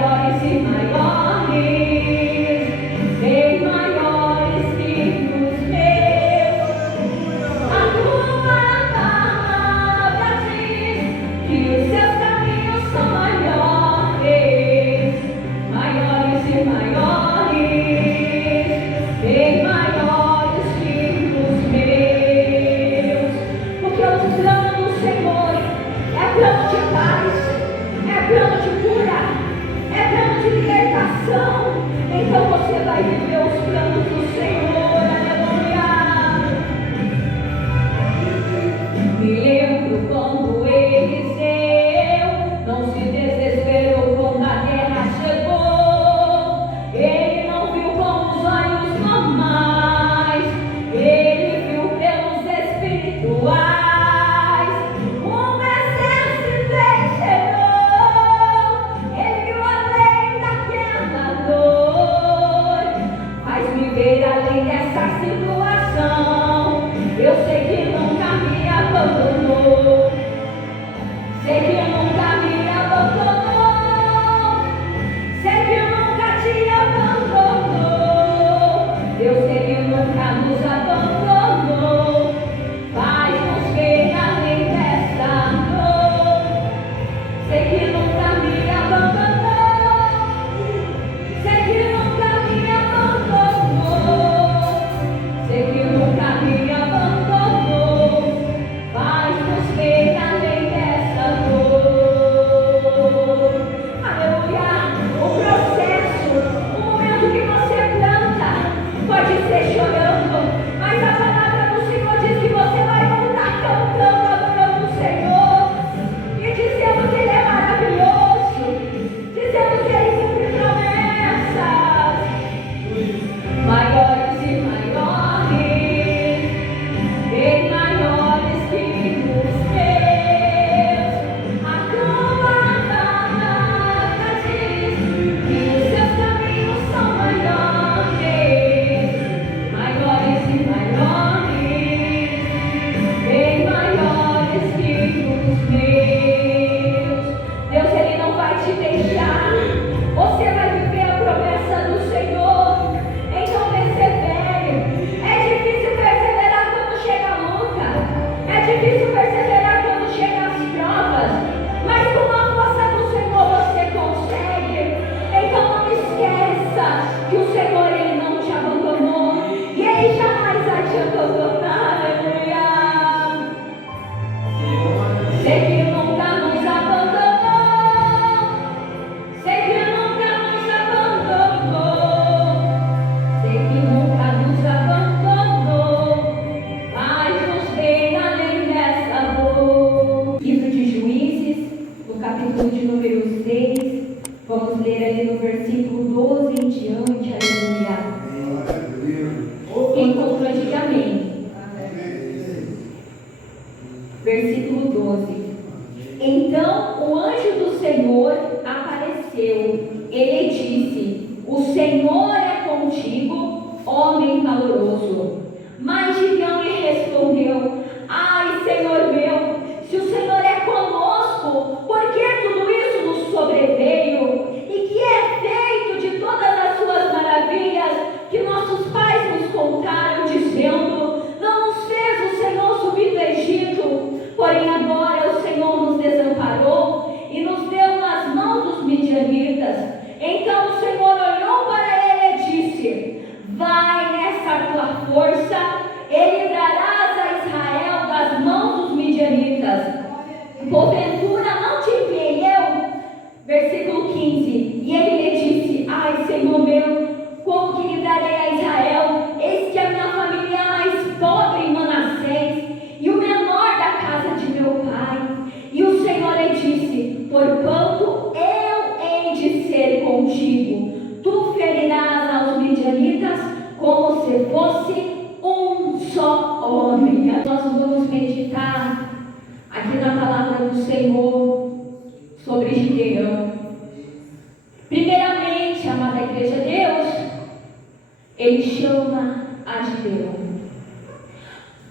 maiores e maiores, bem maiores que os meus. A tua palavra diz que os seus caminhos são maiores, maiores e maiores, bem maiores que os meus. Porque o plano do Senhor é plano de paz, é plano de cura, é plano de libertação. Então você vai viver os planos do Senhor. Aleluia. Me lembro quando Eliseu não se desesperou quando a guerra chegou. Ele não viu com os olhos normais, ele viu pelos espirituais. Um exército chegou, ele viu além daquela dor. Faz-me ver além dessa situação. Eu sei que nunca me abandonou. Sei que nunca me abandonou. Sei que nunca te abandonou. Eu sei que nunca nos abandonou. Faz-nos ver além dessa dor. Sei que nunca me abandonou. Sei que nunca me abandonou. Sei que nunca me abandonou. Faz-nos ver além dessa dor. Aleluia. O processo, o momento que você planta, pode ser chorando, mas a palavra do Senhor diz que você vai voltar cantando, adorando o Senhor e dizendo que Ele é maravilhoso, dizendo que Ele cumpre promessas maiores e maiores, bem maiores que os meus. A tua palavra diz que os seus caminhos são maiores, maiores e maiores, bem maiores que os meus. Deus, Ele não vai te deixar. Você vai viver a promessa do Senhor. Então persevere. É difícil perseverar quando chega a luta. É difícil perseverar quando chegam as provas. Mas com a força do Senhor você consegue. Então não esqueça que o Senhor, Ele não te abandonou. E Ele jamais vai te abandonar. Aleluia. Sei que nunca nos abandonou. Sei que nunca nos abandonou. Sei que nunca nos abandonou. Faz-nos ver além dessa dor. Livro de Juízes, no capítulo de número 6, vamos ler ali no versículo 12 em diante. Aleluia. Quem encontrou, diga amém. Versículo 12. Então o anjo do Senhor apareceu. Ele disse: o Senhor é contigo, homem valoroso. Mas Gideão lhe respondeu: ai, Senhor meu, se o Senhor é conosco, por que tudo isso nos sobreveio? E que é feito de todas as suas maravilhas que nossos pais nos contaram, dizendo: não nos fez o Senhor subir do Egito? Porém agora o Senhor nos desamparou e nos deu nas mãos dos midianitas. Então o Senhor olhou para ele e disse: vai nessa tua força e livrarás a Israel das mãos dos midianitas. Porventura não te enviei eu? Versículo 15. E ele lhe disse: ai, Senhor meu, como que livrarei a Israel? Eis que a minha família é a mais pobre em Manassés e o menor da casa de meu pai. E o Senhor lhe disse: porquanto eu hei de ser contigo, tu ferirás aos midianitas como se fosse um só homem. Nós vamos meditar aqui na palavra do Senhor sobre Gideão. Primeiramente, amada igreja, Deus, Ele chama a Gideão.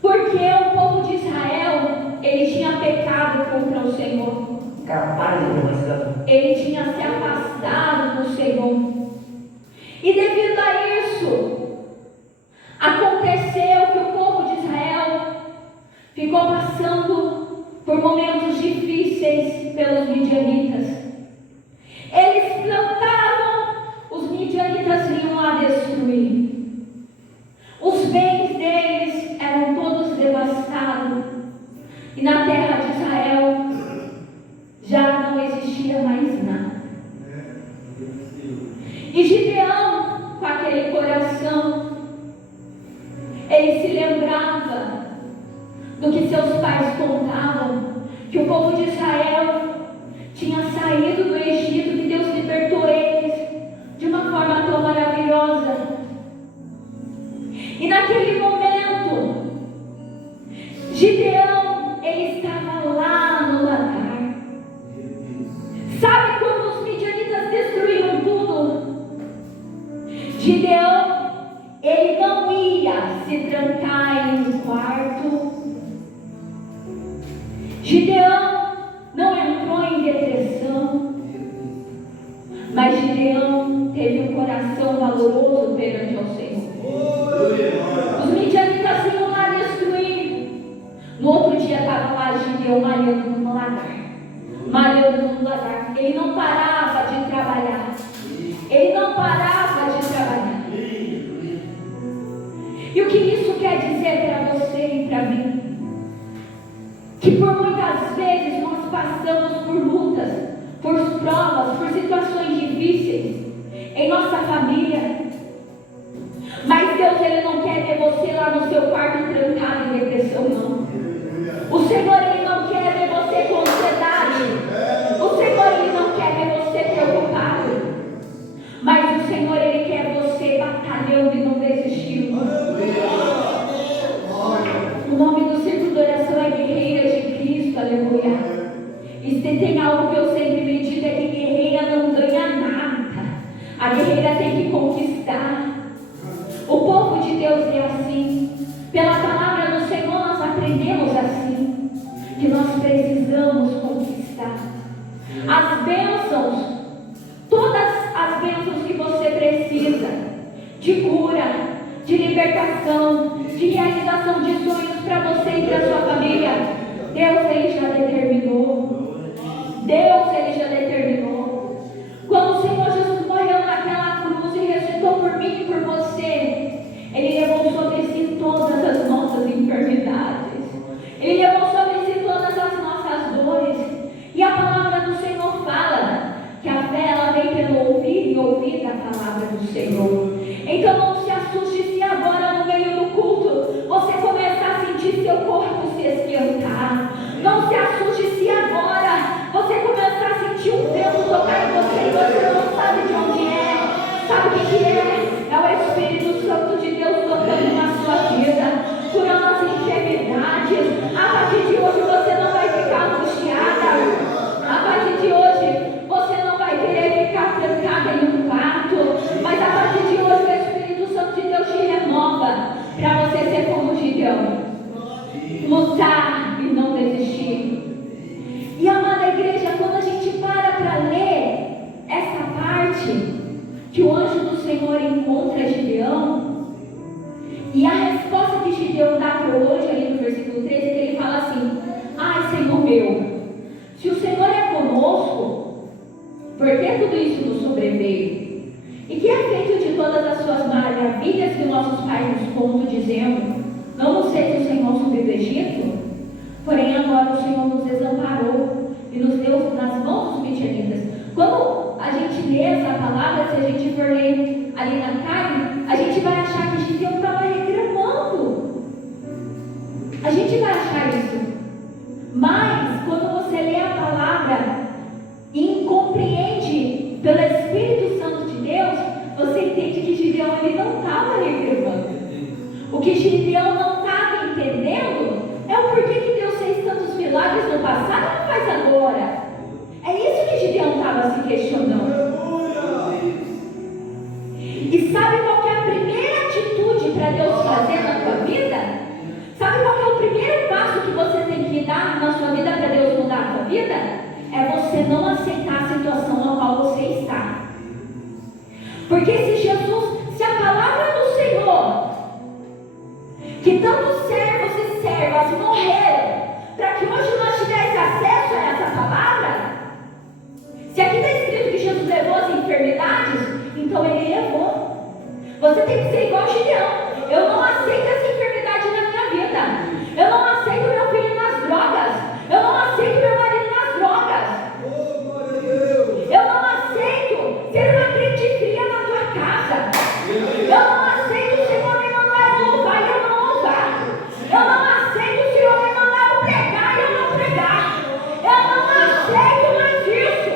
Porque o povo de Israel, ele tinha pecado contra o Senhor. Ele tinha se afastado E devido a isso, aconteceu que o povo de Israel ficou passando por momentos difíceis pelos midianitas. Eles plantavam, os midianitas vinham lá destruir. Os bens deles eram todos devastados. E na terra de Israel já não existia mais nada. E Gideão, com aquele coração, ele se lembrava do que seus pais contavam, que o povo de Israel tinha saído do Egito, que Deus libertou eles de uma forma tão maravilhosa. E naquele momento, Gideão, ele estava lá no lagar. Sabe quando os midianitas destruíram tudo? Gideão, ele não ia se trancar em um quarto. Gideão não entrou em depressão. Mas Gideão teve um coração valoroso perante ao Senhor. Os midianitas iam lá destruir. No outro dia estava lá Gideão malhando no lagar. Malhando no lagar. Ele não parava de trabalhar. Ele não parava de trabalhar. E o que isso quer dizer para você e para mim? Que por muitas vezes nós passamos por lutas, por provas, por situações difíceis em nossa família. Mas Deus, Ele não quer ver você lá no seu quarto trancado em depressão, não. O Senhor, Ele não quer ver você com ansiedade. O Senhor, Ele não quer ver você preocupado. Mas o Senhor, Ele quer você batalhando e não desistindo. O nome do círculo de oração é Guerreiras de Cristo, aleluia. E se tem algo que eu sempre me digo é que guerreira não ganha nada. A guerreira tem que conquistar. O povo de Deus é assim. Pela palavra do Senhor nós aprendemos assim, que nós precisamos conquistar as bênçãos, todas as bênçãos que você precisa, de cura, de libertação, de realização de sonhos para você e para sua família. Deus, Ele já determinou. Deus, Ele já determinou. Quando o Senhor Jesus morreu naquela cruz e ressuscitou por mim e por você, Ele levou sobre si todas as nossas enfermidades. Ele levou sobre si todas as nossas dores. E a palavra do Senhor fala que a fé, ela vem pelo ouvir e ouvir a palavra do Senhor. Então não se assuste se agora no meio do culto você começar a sentir seu corpo se esquentar. Não se assuste se agora você começar a sentir um vento tocar em você e você não sabe de onde é. Sabe o que é? É o Espírito Santo de Deus tocando na sua vida, curando as enfermidades. A partir de hoje você não vai ficar angustiada. A partir de hoje você não vai querer ficar trancada em um quarto. Mas a partir de hoje o Espírito Santo de Deus te renova para você ser como Gideão, lutar e não desistir. E amada igreja, quando a gente para ler essa parte que o anjo do Senhor encontra Gideão, e a resposta que Gideão dá para o anjo ali no versículo 13, que ele fala assim: ai, Senhor meu, se o Senhor é conosco, por que tudo isso nos sobreveio? E que é feito de todas as suas maravilhas que nossos pais nos contam, dizendo: não nos fez o Senhor subir do Egito? Porém agora o Senhor nos desamparou e nos deu nas mãos dos midianitas. Quando a gente lê essa palavra, se a gente for ler ali na carne, a gente vai achar que Gideão estava reclamando. A gente vai achar isso. Mas quando você lê a palavra e compreende pelo Espírito Santo de Deus, você entende que Gideão, ele não estava reclamando. O que Gideão não estava entendendo é o porquê que Deus fez tantos milagres no passado e não faz agora. É isso que Gideão estava se questionando. E sabe qual que é a primeira atitude para Deus fazer na tua vida? Sabe qual que é o primeiro passo que você tem que dar na sua vida para Deus mudar a tua vida? É você não aceitar a situação na qual você está. Porque se Jesus Você tem que ser igual a Gideão. Eu não aceito essa enfermidade na minha vida. Eu não aceito meu filho nas drogas. Eu não aceito meu marido nas drogas. Eu não aceito ser uma crente fria na tua casa. Eu não aceito o Senhor me mandar eu louvar e eu não louvar. Eu não aceito o Senhor me mandar eu pregar e eu não pregar. Eu não aceito mais isso.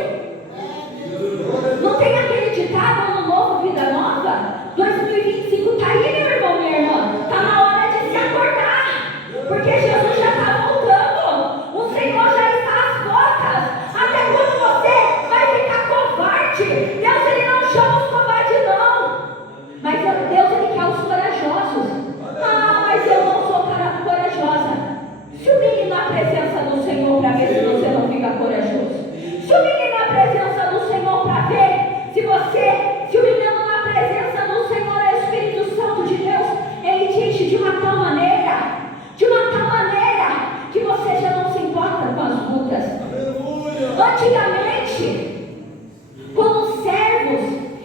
Não tem aquele ditado, ano novo, vida nova? 2025 está aí, meu irmão, minha irmã. Está na hora de se acordar. Porque Jesus já está voltando. O Senhor já está às portas. Até quando você vai ficar covarde? Deus, Ele não chama os covardes, não. Mas Deus, Ele quer os corajosos. Ah, mas eu não sou corajosa. Se humilhe na presença do Senhor para ver se você não fica corajoso. Se humilhe na presença do Senhor para ver se você, se humilhando na presença do Senhor, é o Espírito Santo de Deus, Ele te enche de uma tal maneira, que você já não se importa com as lutas. Antigamente, quando os servos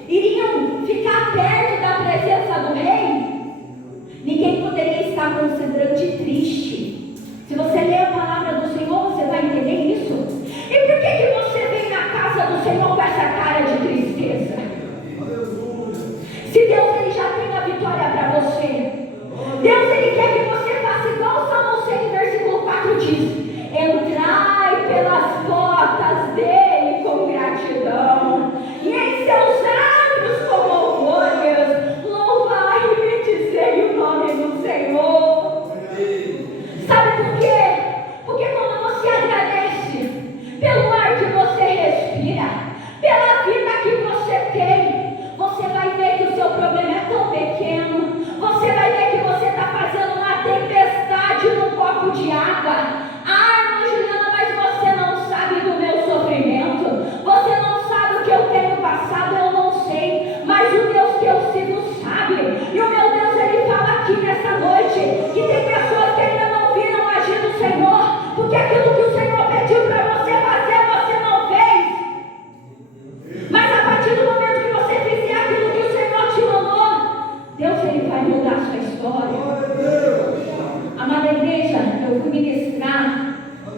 iriam ficar perto da presença do rei, ninguém poderia estar com o semblante triste. Se você ler a palavra do Senhor, você vai entender isso. E por que você vem na casa do Senhor com essa cara de tristeza? Se Deus, Ele já tem a vitória para você. Deus, Ele quer que você faça igual o Salmo 100, versículo 4 diz: entrai pelas portas dele com gratidão, e em seus atos com louvores, louvai e bendizei o nome do Senhor. Sabe por quê? Porque quando você agradece pelo ar que você respira, pela vida que você tem, você vai ver que o seu problema é tão pequeno. Você vai ver que você está fazendo uma tempestade num copo de água. Ah, irmã Juliana, mas você não sabe do meu sofrimento. Você não sabe o que eu tenho passado, eu não sei. Mas o Deus que eu sigo sabe. E o meu Deus, Ele fala aqui nessa noite que tem pessoas que ainda não viram o agir do Senhor, porque aquilo que o Senhor pediu para você fazer, você não fez. Mas a partir do momento que você fizer aquilo que o Senhor te mandou, Deus, Ele vai mudar a sua história. Amada igreja, eu fui ministrar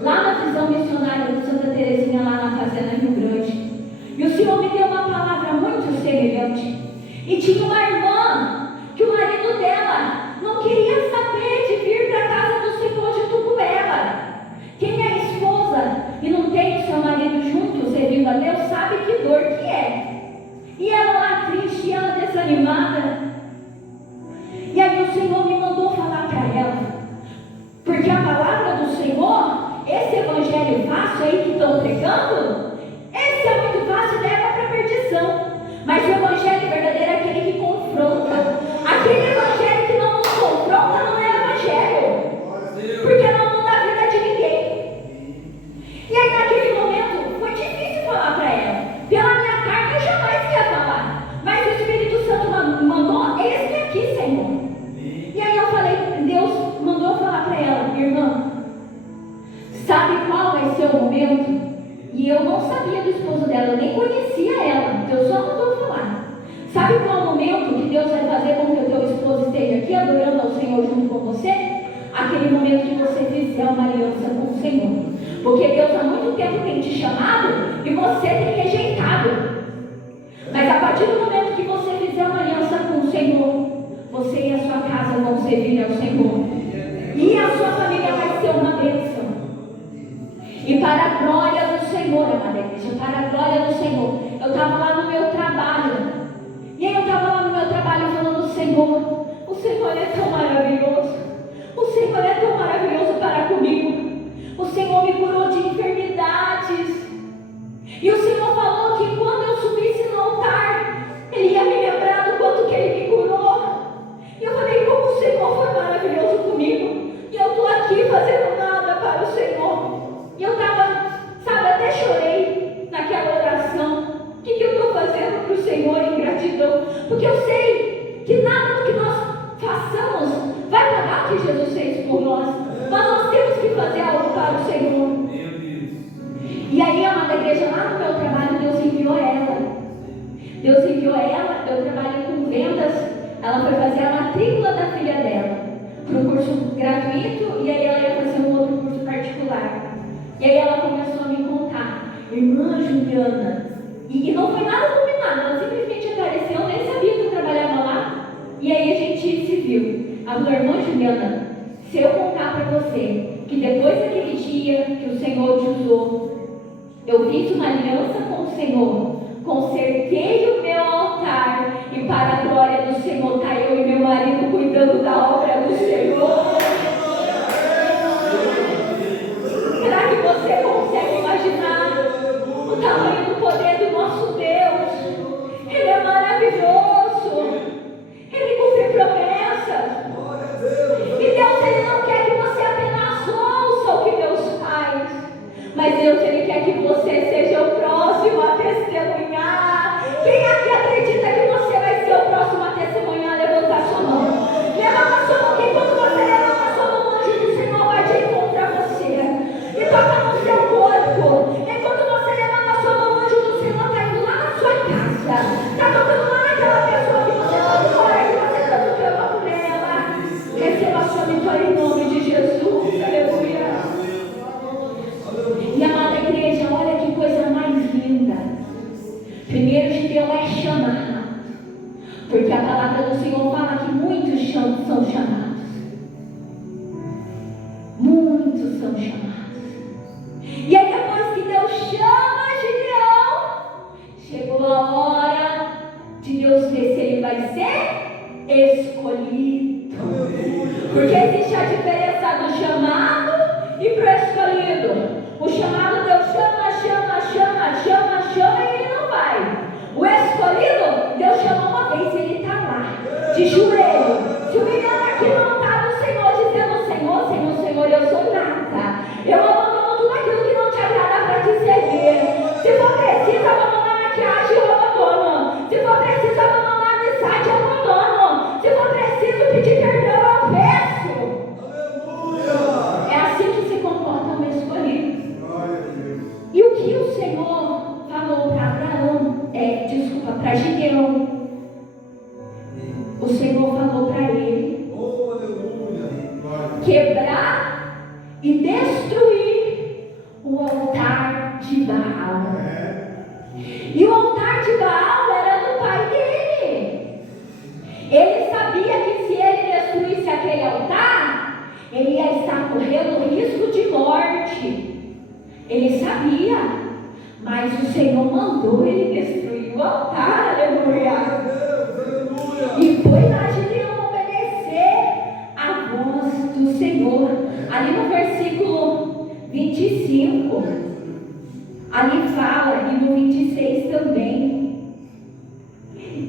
lá na visão missionária do Santa Terezinha, lá na Fazenda Rio Grande. E o Senhor me deu uma palavra muito semelhante. E tinha uma irmã que o marido dela não queria saber de vir para a casa do Senhor junto com ela. Quem é esposa e não tem o seu marido junto, servindo a Deus, sabe que dor que é. E ela lá triste, ela desanimada. E aí o Senhor me mandou falar para ela. Porque a palavra do Senhor, esse evangelho fácil aí que estão pregando, esse é muito fácil e leva para a perdição. Mas o evangelho verdadeiro é aquele que confronta. Aquele evangelho que não nos confronta não é evangelho. Porque não muda a vida de ninguém. E aí naquele momento foi difícil falar para ela. Pela minha carne eu jamais ia falar. Mas o Espírito Santo mandou, eis-me aqui, Senhor. E aí eu falei, Deus mandou falar para ela, irmã, sabe qual vai ser o momento? E eu não sabia do esposo dela, eu nem conhecia ela, Deus só mandou falar. Sabe qual é o momento que Deus vai fazer com que o teu esposo esteja aqui adorando ao Senhor junto com você? Aquele momento que você fizer uma aliança com o Senhor. Porque Deus há muito tempo tem te chamado e você tem rejeitado. Mas a partir do momento que você fizer uma aliança com o Senhor, você e a sua casa vão servir ao Senhor. E a sua família vai ser uma bênção. E para a glória do Senhor, amada igreja, para a glória do Senhor. Eu estava lá no meu trabalho. E aí eu estava lá no meu trabalho falando, Senhor, o Senhor é tão maravilhoso. O Senhor é tão maravilhoso para comigo. O Senhor me curou de enfermidades. E o Senhor falou que quando eu subisse no altar, Ele ia me lembrar do quanto que Ele me curou. E eu falei, como o Senhor foi maravilhoso comigo. E eu estou aqui fazendo nada para o Senhor. E eu estava, sabe, até chorei naquela oração. O que eu estou fazendo para o Senhor em gratidão? Porque eu sei que nada do que nós façamos vai pagar o que Jesus fez por nós. Mas nós temos que fazer algo para o Senhor. E aí, amada igreja, lá no meu trabalho, Deus enviou ela. Deus enviou ela, eu trabalho com vendas. ela foi fazer a matrícula da filha dela para um curso gratuito, e aí ela ia fazer um outro curso particular. E aí ela começou a me contar: irmã Juliana, e não foi nada combinado, ela simplesmente apareceu, nem sabia que eu trabalhava lá, e aí a gente se viu. Ela falou: irmã Juliana, se eu contar para você que depois daquele dia que o Senhor te usou, eu fiz uma aliança com o Senhor, consertei o meu altar, e para a glória do Senhor está eu e meu marido cuidando da obra do Senhor. Será que você consegue imaginar o tamanho do poder do nosso Deus? Ele é maravilhoso, Ele cumpre promessas. E Deus, Ele não quer que você apenas ouça o que Deus faz, mas Deus, Ele quer que você seja o próximo a testemunhar. Quem aqui acredita que você vai ser o próximo a testemunhar? Levanta a sua mão. Levanta a sua mão, que quando você levanta a sua mão, o anjo do Senhor vai te encontrar você e toca no seu corpo. Enquanto você levanta a sua mão, o anjo do Senhor está indo lá na sua casa, está tocando lá naquela pessoa que você tanto ora, que você tanto clama por ela. Receba a sua vitória em nome de Jesus. Aleluia. E amada igreja, olha que coisa mais linda. Primeiro, Gideão é chamado, porque a palavra do Senhor fala que muitos são chamados. Muitos são chamados. E aí, depois que Deus chama Gideão, chegou a hora de Deus ver se ele vai ser escolhido. Porque existe a diferença do chamado e pro escolhido. O chamado, Deus chama e ele não vai. O escolhido, Deus chama uma vez e ele está lá, de joelho, se humilhando aqui no altar do Senhor, dizendo: Senhor, eu sou nada, eu abandono tudo aquilo que não te agrada para te servir. Se for preciso abandonar a maquiagem, eu abandono. Se for preciso abandonar a amizade, eu abandono. Se for preciso pedir perdão, eu peço. É assim que se comporta o escolhido. E o que o Senhor falou para para Gideão, o Senhor falou para ele: quebrar e destruir o altar de Baal. E o altar de Baal era do pai dele. Ele sabia que se ele destruísse aquele altar, ele ia estar correndo risco de morte. Ele sabia, mas o Senhor mandou ele destruir o altar. Aleluia. E foi lá Gideão obedecer a voz do Senhor. Ali no versículo 25, ali fala, e no 26 também.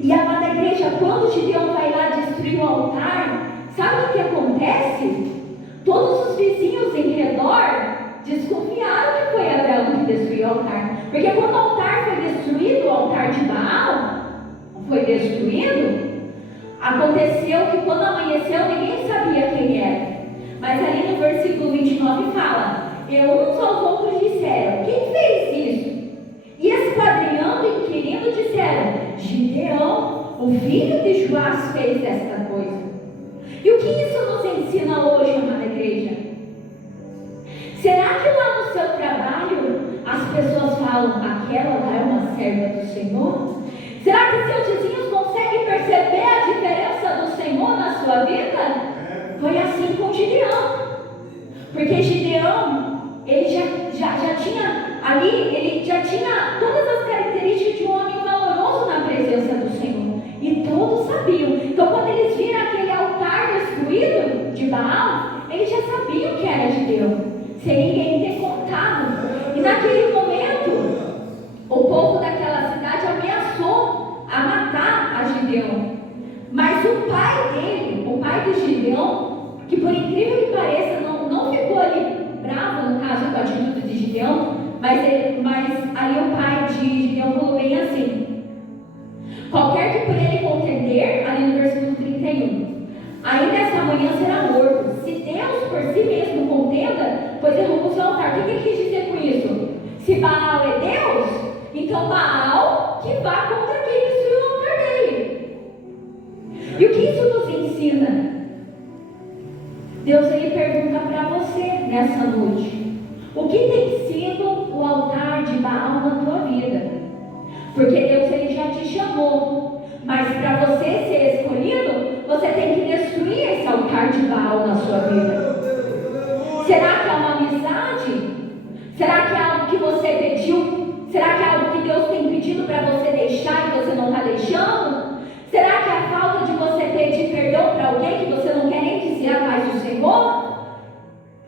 E a amada igreja, quando Gideão vai lá destruir o altar, sabe o que acontece? Todos os vizinhos em redor desconfiaram que foi Abraão que destruiu o altar. Porque quando o altar foi destruído, o altar de Baal foi destruído, aconteceu que quando amanheceu, ninguém sabia quem era. Mas ali no versículo 29 fala: uns aos outros disseram: quem fez isso? E esquadrinhando e inquirindo disseram: Gideão, o filho de Joás, fez esta coisa. E o que isso nos ensina hoje, amada igreja? Será que lá no seu trabalho as pessoas falam: aquela lá é uma serva do Senhor? Será que seus vizinhos conseguem perceber a diferença do Senhor na sua vida? Foi assim com Gideão. Porque Gideão, ele já tinha ali, ele já tinha todas as características de um homem valoroso na presença do Senhor. E todos sabiam. Então quando eles viram aquele altar destruído de Baal, eles já sabiam que era Gideão, sem ninguém ter contado. E naquele momento, o povo daquela cidade ameaçou a matar a Gideão. Mas o pai dele, o pai de Gideão, que por incrível que pareça não ficou ali bravo, no caso, com a atitude de Gideão, mas ali o pai de Gideão falou bem assim: qualquer que por ele contender, ali no versículo 31, ainda essa manhã será morto. Se Deus por si mesmo contenda, pois derruba o seu altar. O que ele quis dizer com isso? Se Baal é Deus, então Baal que vá contra quem destruiu o altar dele. E o que isso nos ensina? Deus ele pergunta para você nessa noite: o que tem sido o altar de Baal na tua vida? Porque Deus ele já te chamou, mas para você ser escolhido, você tem que destruir esse altar de Baal na sua vida. Será que é uma amizade? Será que é algo que você pediu? Será que é algo que Deus tem pedido para você deixar e você não está deixando? Será que é a falta de você pedir perdão para alguém que você não quer nem dizer a paz do Senhor?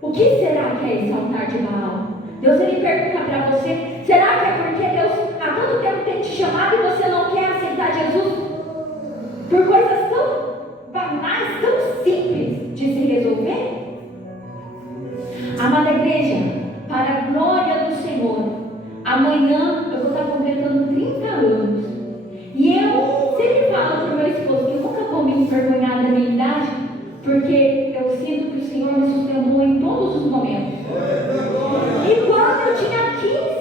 O que será que é esse altar de Baal? Deus ele pergunta para você: será que é porque Deus há tanto tempo tem te chamado e você não quer aceitar Jesus? Por coisas tão banais, tão simples de se resolver? Amada igreja, para a glória do Senhor, amanhã eu vou estar completando 30 anos. E eu sempre falo para o meu esposo que eu nunca vou me envergonhar da minha idade, porque eu sinto que o Senhor me sustentou em todos os momentos. E quando eu tinha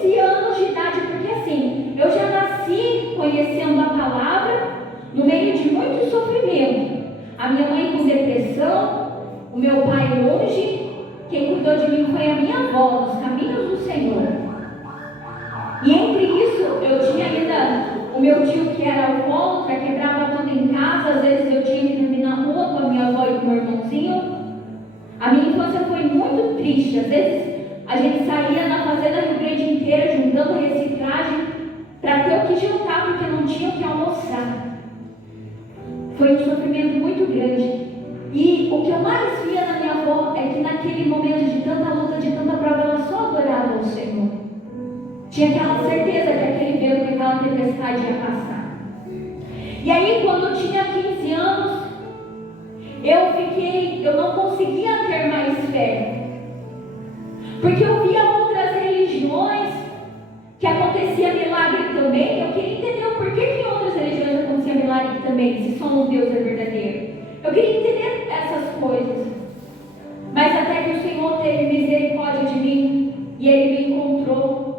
15 anos de idade, porque assim, eu já nasci conhecendo a palavra no meio de muito sofrimento. A minha mãe com depressão, o meu pai longe. Quem cuidou de mim foi a minha avó, nos caminhos do Senhor. E entre isso, eu tinha ainda o meu tio que era alcoólatra, quebrava tudo em casa. Às vezes eu tinha que dormir na rua com a minha avó e com o meu irmãozinho. A minha infância foi muito triste. Às vezes a gente saía na fazenda Rio Grande inteira juntando reciclagem para ter o que jantar, porque não tinha o que almoçar. Foi um sofrimento muito grande. E o que eu mais via na minha avó é que naquele momento de tanta luta, de tanta prova, ela só adorava o Senhor. Tinha aquela certeza que aquele vento, que aquela tempestade ia passar. E aí, quando eu tinha 15 anos, eu não conseguia ter mais fé. Porque eu via outras religiões que acontecia milagre também. Eu queria entender o porquê que em outras religiões acontecia milagre também, se só um Deus é verdadeiro. Eu queria entender essas coisas. Mas até que o Senhor teve misericórdia de mim e Ele me encontrou.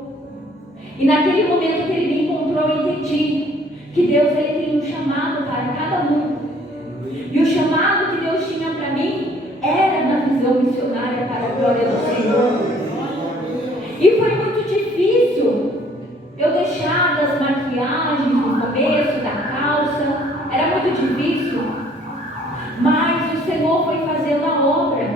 E naquele momento que Ele me encontrou, eu entendi que Deus ele tem um chamado para cada um. E o chamado que Deus tinha para mim era na visão missionária para a glória do Senhor. E foi muito difícil eu deixar das maquiagens no começo, da calça. Era muito difícil. Mas o Senhor foi fazendo a obra.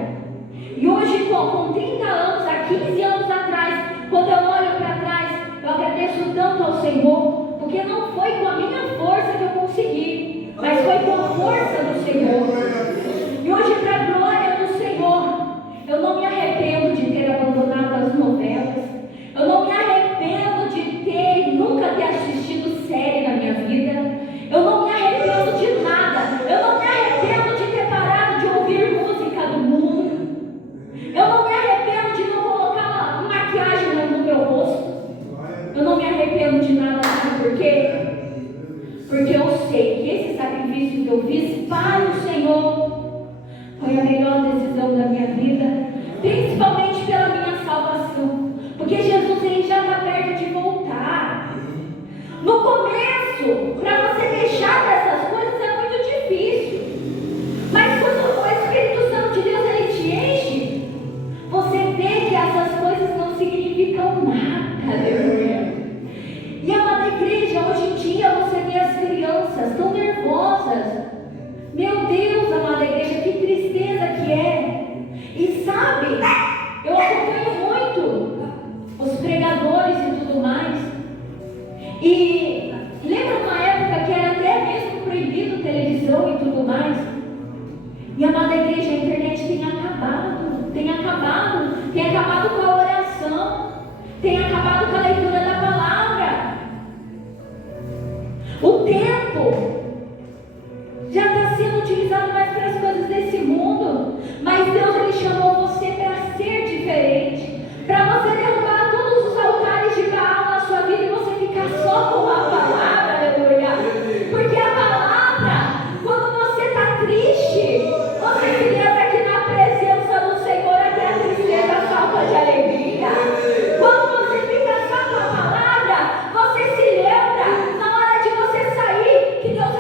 E hoje, com 30 anos, há 15 anos atrás, quando eu olho para trás, eu agradeço tanto ao Senhor, porque não foi com a minha força que eu consegui, mas foi com a força do Senhor. E hoje, para a glória do Senhor, eu não me arrependo de ter abandonado as novelas. Eu não me arrependo de nunca ter assistido série na minha vida. Eu não me arrependo de nada. Eu não me arrependo de ter parado de ouvir música do mundo. Eu não me arrependo de não colocar maquiagem no meu rosto. Eu não me arrependo de nada, sabe por quê? Porque eu sei que esse sacrifício que eu fiz para o Senhor foi a melhor decisão da minha vida, principalmente pela minha salvação. Porque Jesus ele já está perto de voltar. No começo, para você deixar dessas coisas é muito difícil. Mas quando o Espírito Santo de Deus ele te enche, você vê que essas coisas não significam nada. Aleluia. E amada igreja, hoje em dia você vê as crianças tão nervosas. Meu Deus, amada igreja, que tristeza que é. E sabe, eu acompanho muito os pregadores e tudo mais. E lembra uma época que era até mesmo proibido televisão e tudo mais? E amada igreja, a internet tem acabado com a oração, tem acabado com a leitura da palavra. O tempo já está sendo utilizado mais para as coisas desse mundo, mas Deus ele chamou você para ser diferente, para você derrubar todos os altares de Baal na sua vida e você ficar só com a palavra, aleluia. Porque a palavra, quando você está triste, você se lembra que na presença do Senhor até a tristeza falta de alegria. Quando você fica só com a palavra, você se lembra na hora de você sair que Deus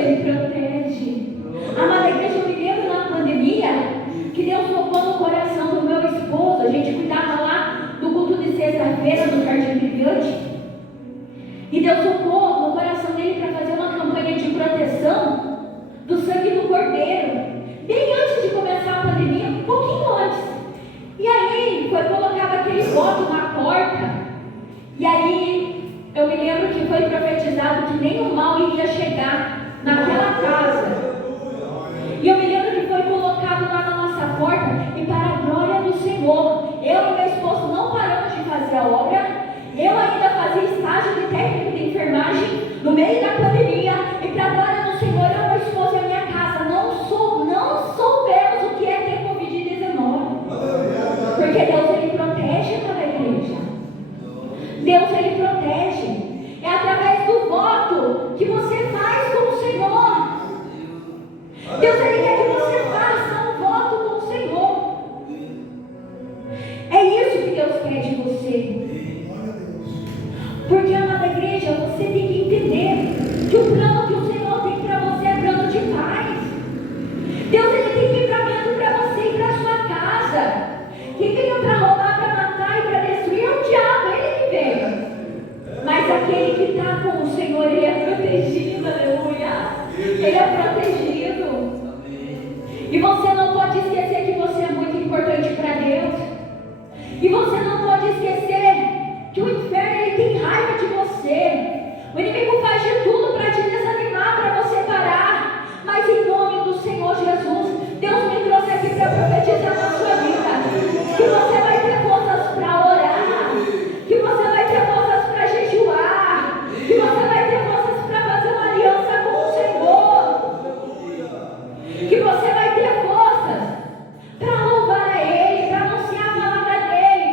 Ele protege. Amada igreja, eu me lembro na pandemia que Deus tocou no coração do meu esposo. A gente cuidava lá do culto de sexta-feira no Jardim Brilhante. E Deus tocou no coração dele para fazer uma campanha de proteção do sangue do Cordeiro. Bem antes de começar a pandemia, um pouquinho antes. E aí foi colocado aquele voto na porta. E aí eu me lembro que foi profetizado que nenhum mal iria chegar naquela casa. E eu me lembro que foi colocado lá na nossa porta. E para a glória do Senhor, eu e meu esposo não paramos de fazer a obra. Eu ainda fazia estágio de técnico de enfermagem no meio da pandemia. E para a glória do Senhor, eu, meu esposo e a minha casa não soubemos o que é ter Covid-19. Porque Deus, Ele protege toda a igreja. Deus, Ele protege. É através do voto que você faz com o Senhor. Deus, Ele quer que você faça um voto com o Senhor. É isso que Deus quer de você. Porque, amada igreja, você tem que entender que o plano que o Senhor tem para você é plano de paz. Deus, Ele tem livramento para você e para sua casa. Quem veio para roubar, para matar e para destruir é o diabo, Ele que veio. Mas aquele que está com o Senhor, Ele é protegido, aleluia. Ele é protegido. E você não pode esquecer que você é muito importante para Deus. E você não pode esquecer que o inferno, ele tem raiva de você. O inimigo faz de tudo para te desanimar, para você parar. Mas em nome do Senhor Jesus, Deus me trouxe aqui para profetizar na sua vida que você vai ter forças para orar, que você vai ter forças para jejuar, que você vai ter forças para fazer uma aliança com o Senhor, que você vai ter forças para louvar a Ele, para anunciar a palavra dEle,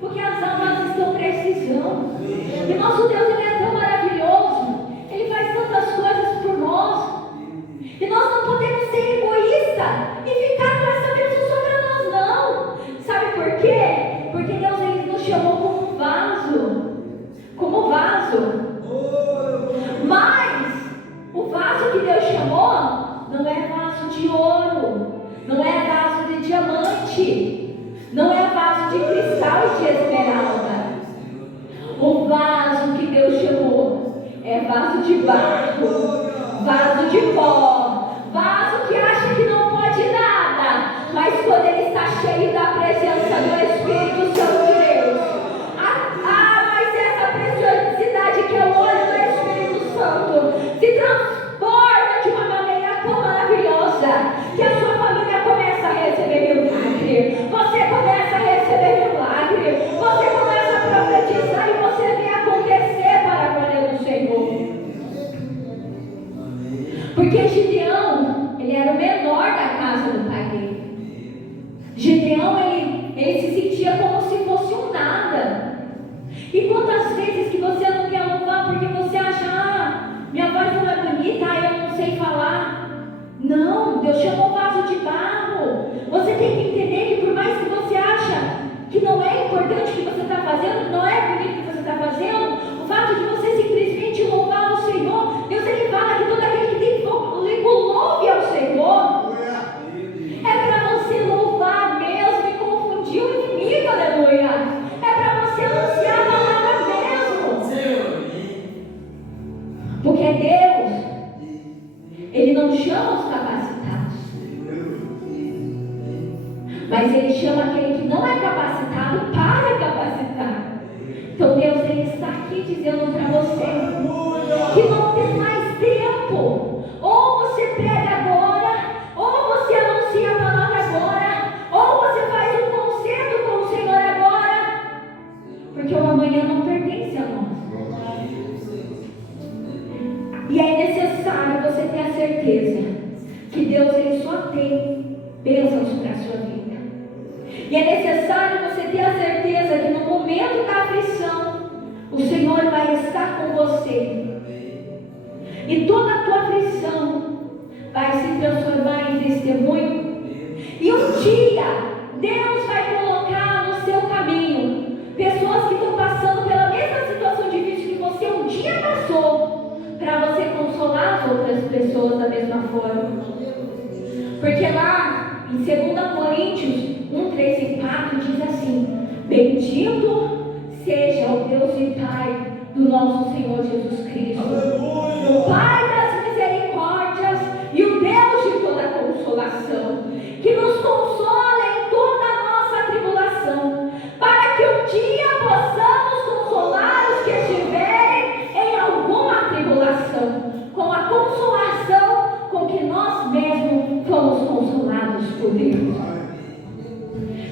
porque as almas estão precisando. E nosso Deus, Ele é tão maravilhoso, Ele faz tantas coisas por nós, e nós não podemos ser egoístas e ficar com essa bênção sobre nós, não. Sabe por quê? Porque Deus, Ele nos chamou como vaso, mas o vaso que Deus chamou não é vaso de ouro, não é vaso de diamante, não é vaso de cristal e de esmeralda. O vaso que Deus chamou é vaso de barro, vaso de pó, vaso que acha que não pode nada, mas quando ele está cheio da presença do Espírito Santo de Deus, mas essa preciosidade que é o óleo do Espírito Santo se transforma de uma maneira tão maravilhosa que a sua família começa a receber milagre, você começa a receber milagre, você começa a profetizar e você vê acontecer para a glória do Senhor. Porque Gideão, ele era o menor da casa do pai dele. Gideão, ele se sentia como se fosse um nada. E quantas vezes que você não quer louvar porque você acha, minha voz não é bonita, eu não sei falar. Não, Deus chamou vaso de barro. Você tem que entender que por mais que você acha que não é importante o que você está fazendo, não é bonito o que você está fazendo, o fato de você simplesmente louvar o Senhor, Deus, Ele fala que todo aquele que tem fogo, louve ao Senhor. É para você louvar mesmo e confundir o inimigo, aleluia. É para você anunciar a palavra mesmo. Porque Deus, Ele não chama os capacitados, mas Ele chama aquele que não é capacitado para capacitar. Então Deus, Ele está aqui dizendo para você que não tem mais tempo. Ou você prega agora, ou você anuncia a palavra agora, ou você faz um concerto com o Senhor agora, porque o amanhã não pertence a nós. E é necessário você ter a certeza que Deus, Ele só tem bênçãos para a sua vida. E é necessário você ter a certeza que no momento da aflição, o Senhor vai estar com você. E toda a tua aflição vai se transformar em testemunho. E um dia, Deus vai colocar no seu caminho pessoas que estão passando pela mesma situação difícil que você um dia passou, para você consolar as outras pessoas da mesma forma. Porque lá em 2 Coríntios 1, 3 e 4 diz assim: bendito seja o Deus e Pai do nosso Senhor Jesus Cristo, o Pai das misericórdias e o Deus de toda consolação, que nos consola em toda a nossa tribulação, para que um dia possamos consolar os que estiverem em alguma tribulação, com a consolação com que nós mesmos fomos consolados por Deus.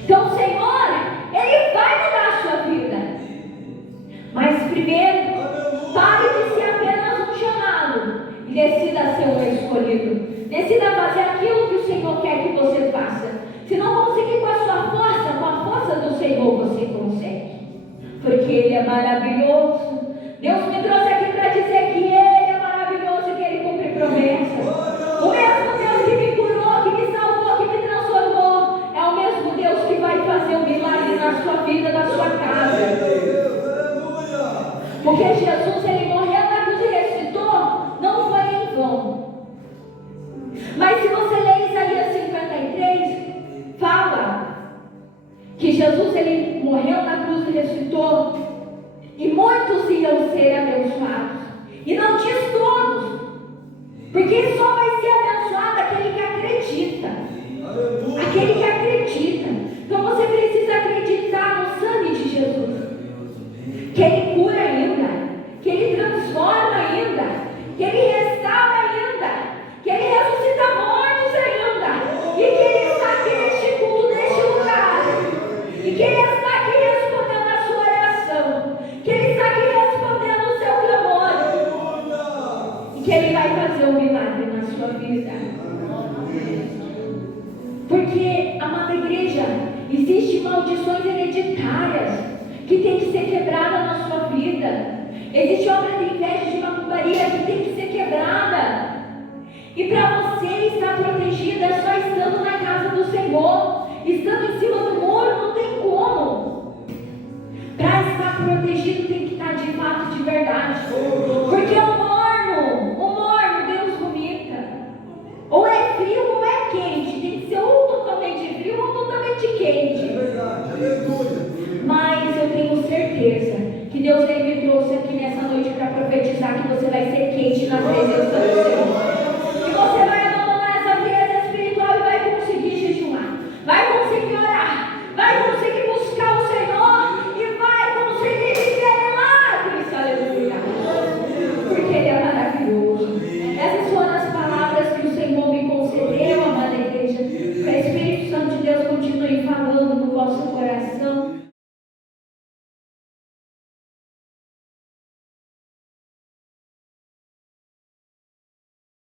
Então o Senhor, Ele vai mudar a sua vida, mas primeiro, pare de ser apenas um chamado e decida ser um escolhido. Decida fazer aquilo que o Senhor quer que você faça. Se não conseguir com a sua força, com a força do Senhor você consegue, porque Ele é maravilhoso. Deus me trouxe aqui para dizer que Ele é maravilhoso e que Ele cumpre promessas. O mesmo Deus que me curou, que me salvou, que me transformou, é o mesmo Deus que vai fazer um milagre na sua vida, na sua casa. Porque Jesus, Ele morreu na cruz e ressuscitou, não foi em vão. Mas se você ler Isaías 53, fala que Jesus, Ele morreu na cruz e ressuscitou, e muitos iam ser abençoados. E não diz todos, porque só vai ser abençoado aquele que acredita. Aquele que acredita. Então você precisa acreditar no sangue de Jesus, que Ele cura ainda, que Ele transforma ainda, que Ele restaura ainda, que Ele ressuscita mortos ainda, e que Ele está aqui neste culto, neste lugar, e que Ele está aqui respondendo a sua oração, que Ele está aqui respondendo o seu clamor, e que Ele vai fazer um milagre na sua vida. Porque, amada igreja, existem maldições hereditárias que tem que ser quebrada na sua vida. Existe obra de inveja, de macumbaria que tem que ser quebrada. E para você estar protegida é só estando na casa do Senhor. Estando em cima do muro não tem como. Para estar protegido tem que estar de fato, de verdade.